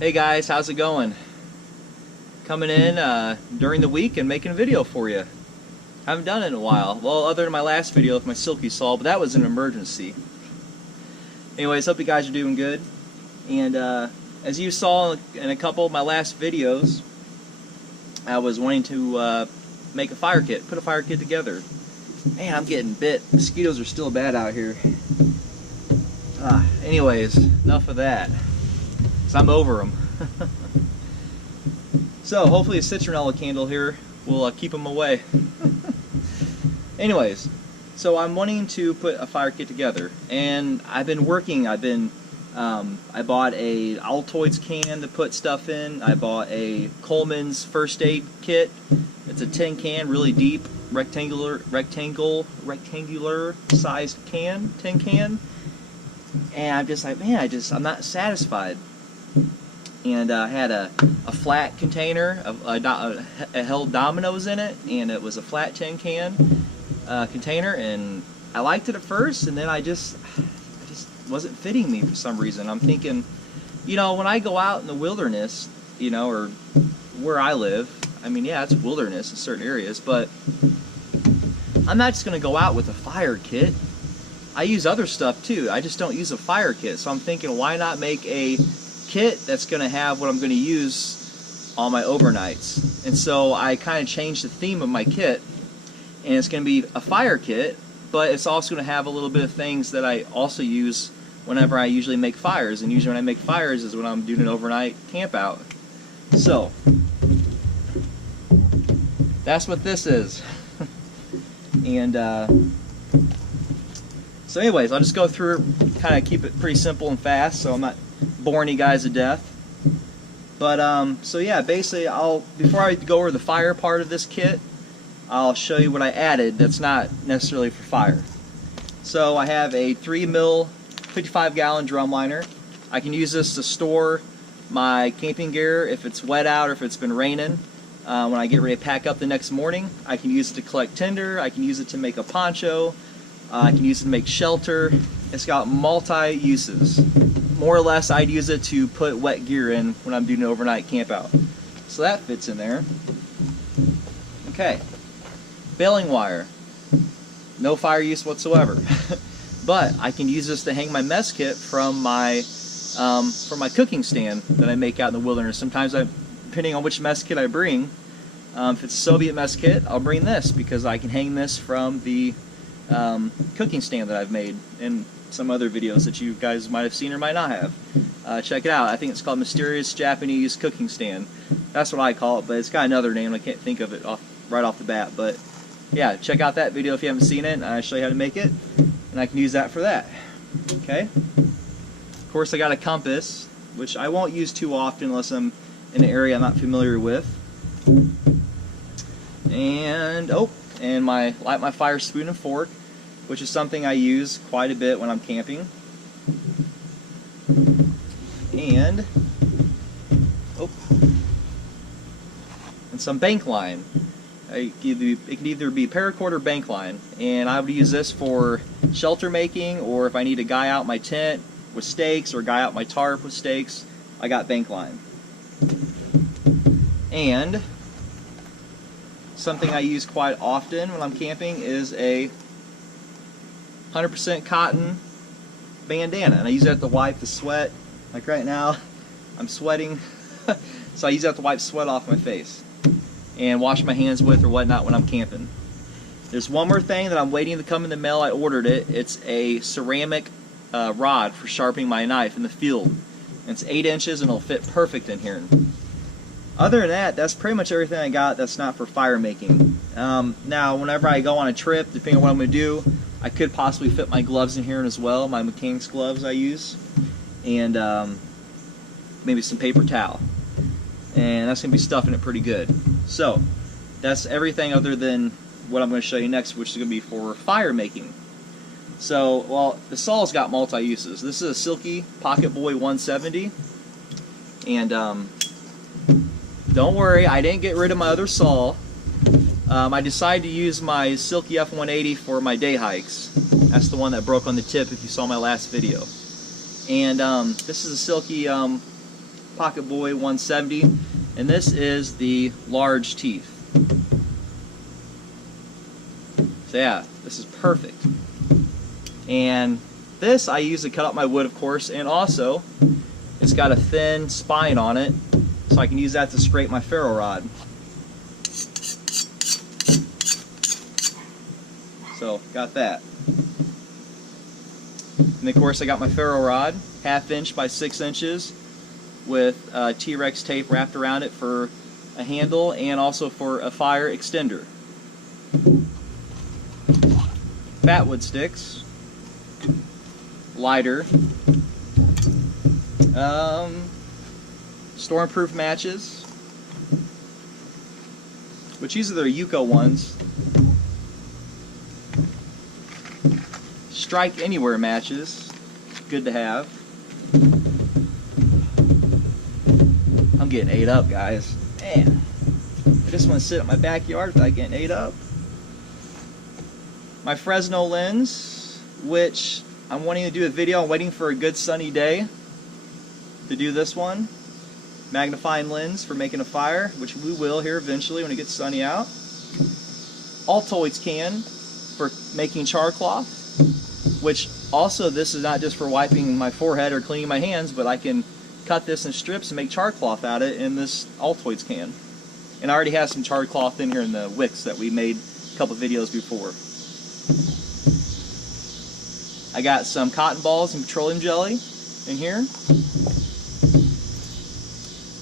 Hey guys, how's it going? Coming in during the week and making a video for you. Haven't done it in a while. Well, other than my last video with my silky saw, but that was an emergency. Anyways, hope you guys are doing good. And as you saw in a couple of my last videos, I was wanting to make a fire kit, put a fire kit together. Man, I'm getting bit. Mosquitoes are still bad out here. Anyways, enough of that. 'Cause I'm over them. So hopefully a citronella candle here will keep them away. Anyways, so I'm wanting to put a fire kit together, and I've been working. I bought a Altoids can to put stuff in. I bought a Coleman's first aid kit. It's a tin can, really deep, rectangular sized can, tin can. And I'm just like, man, I'm not satisfied. And I had a flat container, it held dominoes in it, and it was a flat tin can container, and I liked it at first, and then I just wasn't fitting me for some reason. I'm thinking, you know, when I go out in the wilderness, you know, or where I live, I mean, yeah, it's wilderness in certain areas, but I'm not just going to go out with a fire kit. I use other stuff too. I just don't use a fire kit. So I'm thinking, why not make a kit that's going to have what I'm going to use on my overnights? And so I kind of changed the theme of my kit, and it's going to be a fire kit, but it's also going to have a little bit of things that I also use whenever I usually make fires. And usually when I make fires is when I'm doing an overnight camp out. So that's what this is. And so anyways, I'll just go through it, kind of keep it pretty simple and fast so I'm not boring you guys to death. But so yeah, basically before I go over the fire part of this kit, I'll show you what I added that's not necessarily for fire. So I have a 3mm 55-gallon drum liner. I can use this to store my camping gear if it's wet out or if it's been raining. When I get ready to pack up the next morning, I can use it to collect tinder, I can use it to make a poncho, I can use it to make shelter. It's got multi-uses. More or less, I'd use it to put wet gear in when I'm doing an overnight camp out. So that fits in there. Okay. Baling wire. No fire use whatsoever. But I can use this to hang my mess kit from my cooking stand that I make out in the wilderness. Sometimes, depending on which mess kit I bring, if it's a Soviet mess kit, I'll bring this because I can hang this from the cooking stand that I've made in some other videos that you guys might have seen or might not have. Check it out. I think it's called Mysterious Japanese Cooking Stand. That's what I call it, but it's got another name. I can't think of it right off the bat. But yeah, check out that video if you haven't seen it. I show you how to make it, and I can use that for that. Okay. Of course, I got a compass, which I won't use too often unless I'm in an area I'm not familiar with. And light my fire spoon and fork, which is something I use quite a bit when I'm camping. And some bank line. It can either be paracord or bank line, and I would use this for shelter making, or if I need a guy out my tent with stakes or a guy out my tarp with stakes, I got bank line. And something I use quite often when I'm camping is a 100% cotton bandana, and I use that to wipe the sweat. Like right now, I'm sweating, so I use that to wipe sweat off my face and wash my hands with or whatnot when I'm camping. There's one more thing that I'm waiting to come in the mail. I ordered it. It's a ceramic rod for sharpening my knife in the field. And it's 8 inches and it'll fit perfect in here. Other than that, that's pretty much everything I got that's not for fire making. Now, whenever I go on a trip, depending on what I'm going to do, I could possibly fit my gloves in here as well, my mechanics gloves I use, and maybe some paper towel. And that's going to be stuffing it pretty good. So, that's everything other than what I'm going to show you next, which is going to be for fire making. So, well, the saw's got multi-uses. This is a Silky Pocket Boy 170, and don't worry, I didn't get rid of my other saw. I decided to use my Silky F180 for my day hikes. That's the one that broke on the tip if you saw my last video. And this is a Silky Pocket Boy 170, and this is the large teeth. So yeah, this is perfect. And this I use to cut up my wood, of course, and also it's got a thin spine on it, so I can use that to scrape my ferro rod. So, got that. And of course I got my ferro rod, 1/2 inch by 6 inches, with T-Rex tape wrapped around it for a handle and also for a fire extender. Fatwood sticks, lighter, stormproof matches, which these are their Yuko ones. Strike anywhere matches, good to have. I'm getting ate up, guys. Man, I just want to sit in my backyard without getting ate up. My Fresno lens, which I'm wanting to do a video. I'm waiting for a good sunny day to do this one. Magnifying lens for making a fire, which we will here eventually when it gets sunny out. Altoids can for making char cloth, which also this is not just for wiping my forehead or cleaning my hands, but I can cut this in strips and make char cloth out of it in this Altoids can. And I already have some char cloth in here in the wicks that we made a couple videos before. I got some cotton balls and petroleum jelly in here.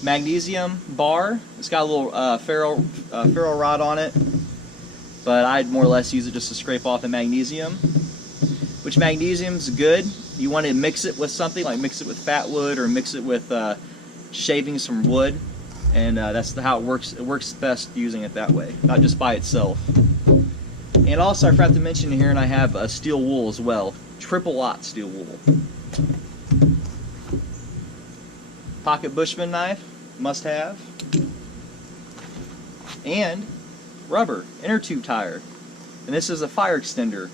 Magnesium bar. It's got a little ferro rod on it, but I'd more or less use it just to scrape off the magnesium. Which magnesium's good. You want to mix it with something, like mix it with fat wood or mix it with shaving some wood, and that's how it works. It works best using it that way, not just by itself. And also I forgot to mention here, and I have steel wool as well. Triple lot steel wool. Pocket Bushman knife, must have. And rubber, inner tube tire. And this is a fire extender.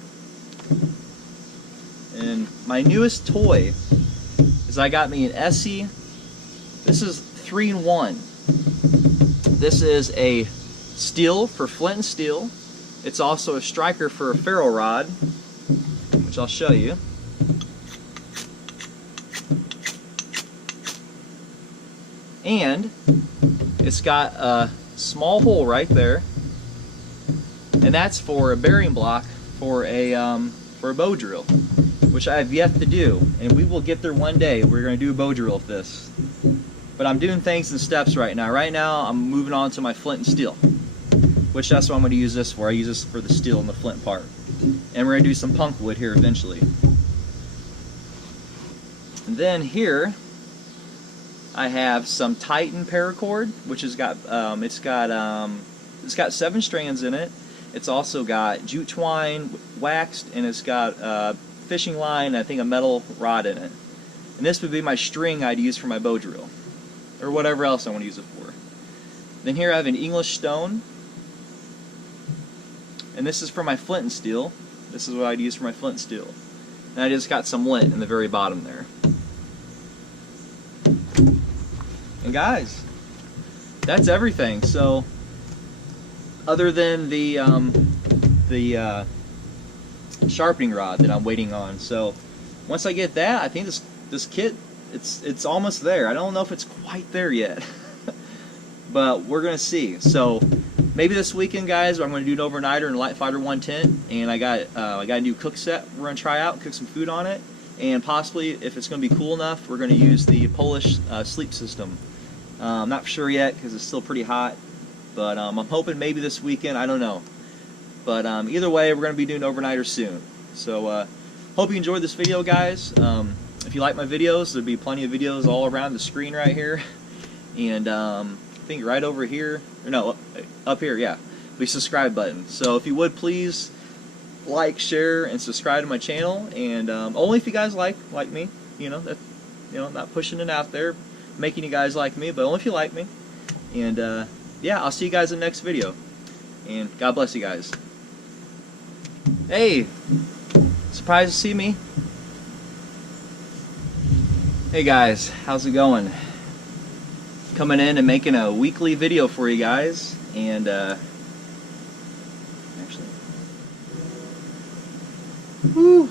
And my newest toy is I got me an Essie. This is 3-in-1. This is a steel for flint and steel. It's also a striker for a ferro rod, which I'll show you. And it's got a small hole right there, and that's for a bearing block for a bow drill, which I have yet to do, and we will get there one day. We're going to do a bow drill with this. But I'm doing things in steps right now. Right now I'm moving on to my flint and steel, which that's what I'm going to use this for. I use this for the steel and the flint part. And we're going to do some punk wood here eventually. And then here I have some Titan paracord, which has got it's got 7 strands in it. It's also got jute twine waxed, and it's got fishing line, and I think a metal rod in it. And this would be my string I'd use for my bow drill, or whatever else I want to use it for. Then here I have an English stone, and this is for my flint and steel. This is what I'd use for my flint and steel. And I just got some lint in the very bottom there. And guys, that's everything. So other than the sharpening rod that I'm waiting on. So once I get that, I think this kit, it's almost there. I don't know if it's quite there yet, but we're gonna see. So maybe this weekend, guys, I'm gonna do an overnighter in Light Fighter 110, and I got a new cook set we're gonna try out, cook some food on it, and possibly, if it's gonna be cool enough, we're gonna use the Polish sleep system. I'm not sure yet because it's still pretty hot, but I'm hoping maybe this weekend. I don't know, but either way, we're gonna be doing overnighter soon. So hope you enjoyed this video, guys. If you like my videos, there'll be plenty of videos all around the screen right here, and I think right over here, or no, up here, yeah, the subscribe button. So if you would please like, share, and subscribe to my channel, and only if you guys like me, not pushing it out there, making you guys like me, but only if you like me. And yeah, I'll see you guys in the next video, and God bless you guys. Hey, surprised to see me. Hey guys, how's it going? coming in and making a weekly video for you guys. And actually, whew,